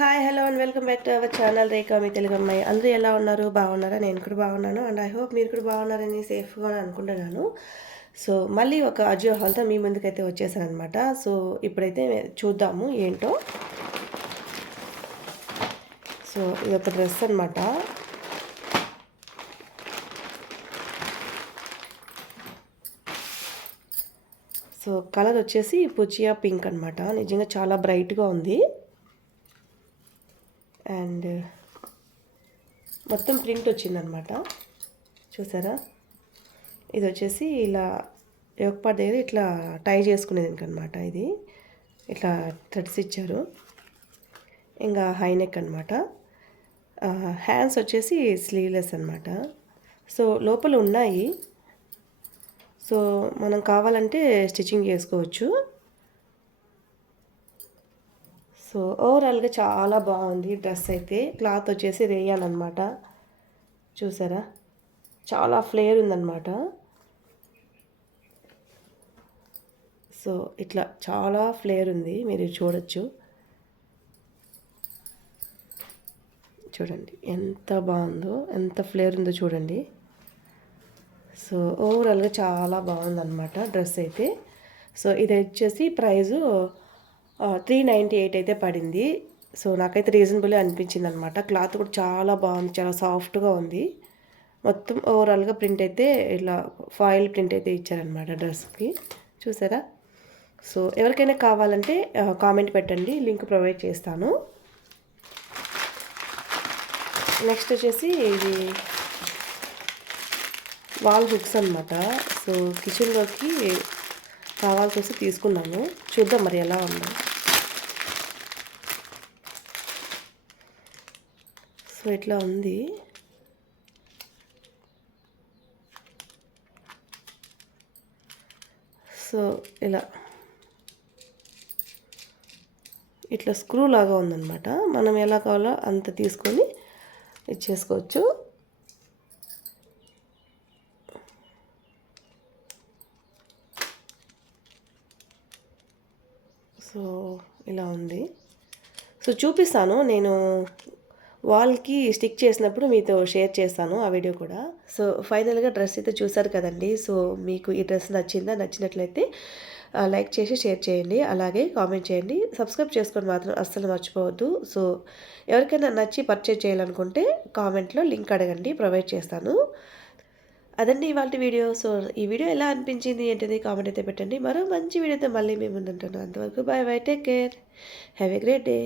Hi hello and welcome back to our channel Rekha మీ తెలుగు అమ్మాయి. అందరూ ఎలా ఉన్నారు? బాగున్నారా? నేను కూడా బాగున్నాను అండ్ ఐ హోప్ మీరు కూడా బాగున్నారని సేఫ్గా అనుకుంటున్నాను. సో మళ్ళీ ఒక అజియో హాల్తో మీ ముందుకైతే వచ్చేసాను అనమాట. సో ఇప్పుడైతే చూద్దాము ఏంటో. సో ఇది ఒక డ్రెస్ అనమాట. సో కలర్ వచ్చేసి పుచియా పింక్ అనమాట. నిజంగా చాలా బ్రైట్గా ఉంది. అండ్ మొత్తం ప్రింట్ వచ్చిందనమాట. చూసారా? ఇది వచ్చేసి ఇలా యోగపాట్ దగ్గర ఇట్లా టై చేసుకునేది అనమాట. ఇది ఇట్లా థ్రెడ్స్ ఇచ్చారు. ఇంకా హైనెక్ అనమాట. హ్యాండ్స్ వచ్చేసి స్లీవ్లెస్ అనమాట. సో లోపల ఉన్నాయి. సో మనం కావాలంటే స్టిచ్చింగ్ చేసుకోవచ్చు. సో ఓవరాల్గా చాలా బాగుంది డ్రెస్ అయితే. క్లాత్ వచ్చేసి రేయాన్ అనమాట. చూసారా? చాలా ఫ్లేర్ ఉందన్నమాట. సో ఇట్లా చాలా ఫ్లేర్ ఉంది, మీరు చూడొచ్చు. చూడండి ఎంత బాగుందో, ఎంత ఫ్లేర్ ఉందో చూడండి. సో ఓవరాల్గా చాలా బాగుందన్నమాట డ్రెస్ అయితే. సో ఇది వచ్చేసి ప్రైజు 398 అయితే పడింది. సో నాకైతే రీజనబుల్ అనిపించింది అనమాట. క్లాత్ కూడా చాలా బాగుంది, చాలా సాఫ్ట్గా ఉంది. మొత్తం ఓవరాల్గా ప్రింట్ అయితే ఇలా ఫాయిల్ ప్రింట్ అయితే ఇచ్చారనమాట డ్రెస్కి. చూసారా? సో ఎవరికైనా కావాలంటే కామెంట్ పెట్టండి, లింక్ ప్రొవైడ్ చేస్తాను. నెక్స్ట్ వచ్చేసి ఇది వాల్ హుక్స్ అనమాట. సో కిచెన్లోకి కావాల్సి వస్తే తీసుకున్నాను. చూద్దాం మరి ఎలా ఉందో. సో ఇట్లా ఉంది. సో ఇట్లా స్క్రూ లాగా ఉందన్నమాట. మనం ఎలా కావాలో అంత తీసుకొని ఇచ్చేసుకోవచ్చు. సో ఇలా ఉంది. సో చూపిస్తాను నేను వాల్కి స్టిక్ చేసినప్పుడు మీతో షేర్ చేస్తాను ఆ వీడియో కూడా. సో ఫైనల్గా డ్రెస్ అయితే చూసారు కదండి. సో మీకు ఈ డ్రెస్ నచ్చిందా? నచ్చినట్లయితే లైక్ చేసి షేర్ చేయండి, అలాగే కామెంట్ చేయండి. సబ్స్క్రైబ్ చేసుకొని మాత్రం అస్సలు మర్చిపోవద్దు. సో ఎవరికైనా నచ్చి పర్చేజ్ చేయాలనుకుంటే కామెంట్లో లింక్ అడగండి, ప్రొవైడ్ చేస్తాను. అదండి ఇవాళ వీడియో. సో ఈ వీడియో ఎలా అనిపించింది ఏంటిది కామెంట్ అయితే పెట్టండి. మరో మంచి వీడియోతో మళ్ళీ మేము ముందుంటున్నాం. అంతవరకు bye bye, take care, have a great day.